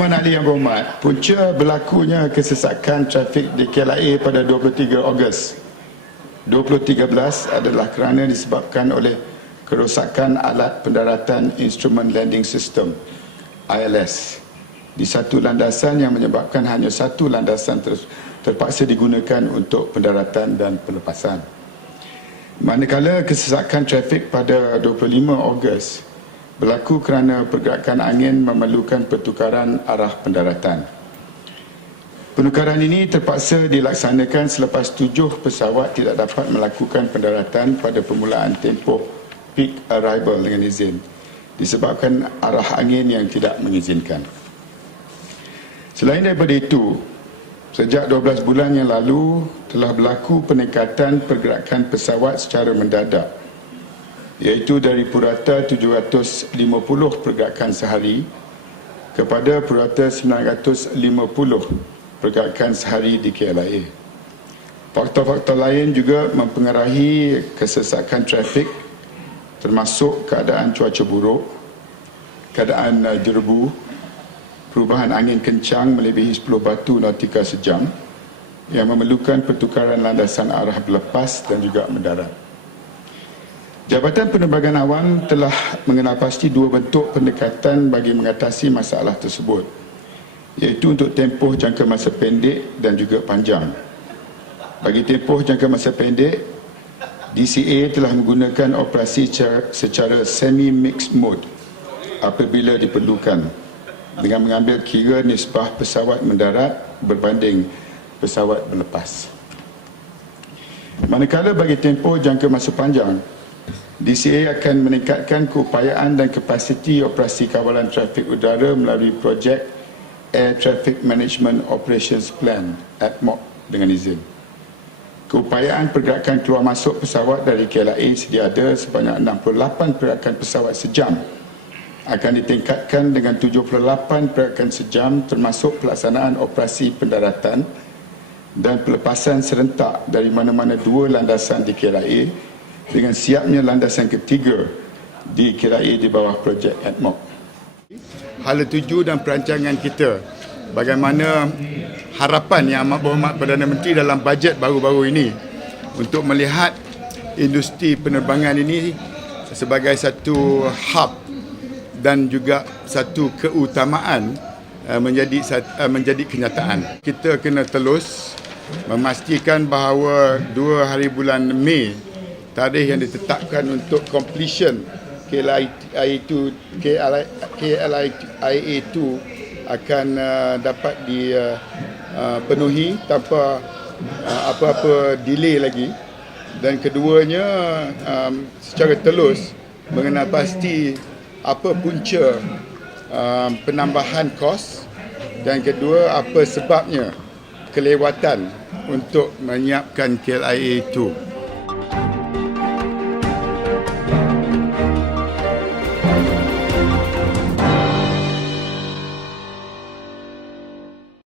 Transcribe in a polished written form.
Tuan-tuan ahli yang berhormat, punca berlakunya kesesakan trafik di KLIA pada 23 Ogos 2013 adalah kerana disebabkan oleh kerosakan alat pendaratan Instrument Landing System ILS di satu landasan yang menyebabkan hanya satu landasan terpaksa digunakan untuk pendaratan dan pelepasan. Manakala kesesakan trafik pada 25 Ogos berlaku kerana pergerakan angin memerlukan pertukaran arah pendaratan. Penukaran ini terpaksa dilaksanakan selepas 7 pesawat tidak dapat melakukan pendaratan pada permulaan tempoh peak arrival dengan izin disebabkan arah angin yang tidak mengizinkan. Selain daripada itu, sejak 12 bulan yang lalu telah berlaku peningkatan pergerakan pesawat secara mendadak, iaitu dari purata 750 pergerakan sehari kepada purata 950 pergerakan sehari di KLIA. Faktor-faktor lain juga mempengaruhi kesesakan trafik, termasuk keadaan cuaca buruk, keadaan jerebu, perubahan angin kencang melebihi 10 batu nautika sejam yang memerlukan pertukaran landasan arah berlepas dan juga mendarat. Jabatan Penerbangan Awam telah mengenal pasti dua bentuk pendekatan bagi mengatasi masalah tersebut, iaitu untuk tempoh jangka masa pendek dan juga panjang. Bagi tempoh jangka masa pendek, DCA telah menggunakan operasi secara semi-mixed mode apabila diperlukan, dengan mengambil kira nisbah pesawat mendarat berbanding pesawat berlepas. Manakala bagi tempoh jangka masa panjang, DCA akan meningkatkan keupayaan dan kapasiti operasi kawalan trafik udara melalui projek Air Traffic Management Operations Plan (ATMOP) dengan izin. Keupayaan pergerakan keluar masuk pesawat dari KLIA sedia ada sebanyak 68 pergerakan pesawat sejam akan ditingkatkan dengan 78 pergerakan sejam termasuk pelaksanaan operasi pendaratan dan pelepasan serentak dari mana-mana dua landasan di KLIA dengan siapnya landasan ketiga di KLIA di bawah projek ATMOP. Hala tuju dan perancangan kita, bagaimana harapan Yang Amat Berhormat Perdana Menteri dalam bajet baru-baru ini untuk melihat industri penerbangan ini sebagai satu hub dan juga satu keutamaan menjadi kenyataan. Kita kena terus memastikan bahawa 2 hari bulan Mei, tarikh yang ditetapkan untuk completion KLIA-2 akan dapat dipenuhi tanpa apa-apa delay lagi. Dan keduanya, secara telus mengenal pasti apa punca penambahan kos, dan kedua apa sebabnya kelewatan untuk menyiapkan KLIA-2.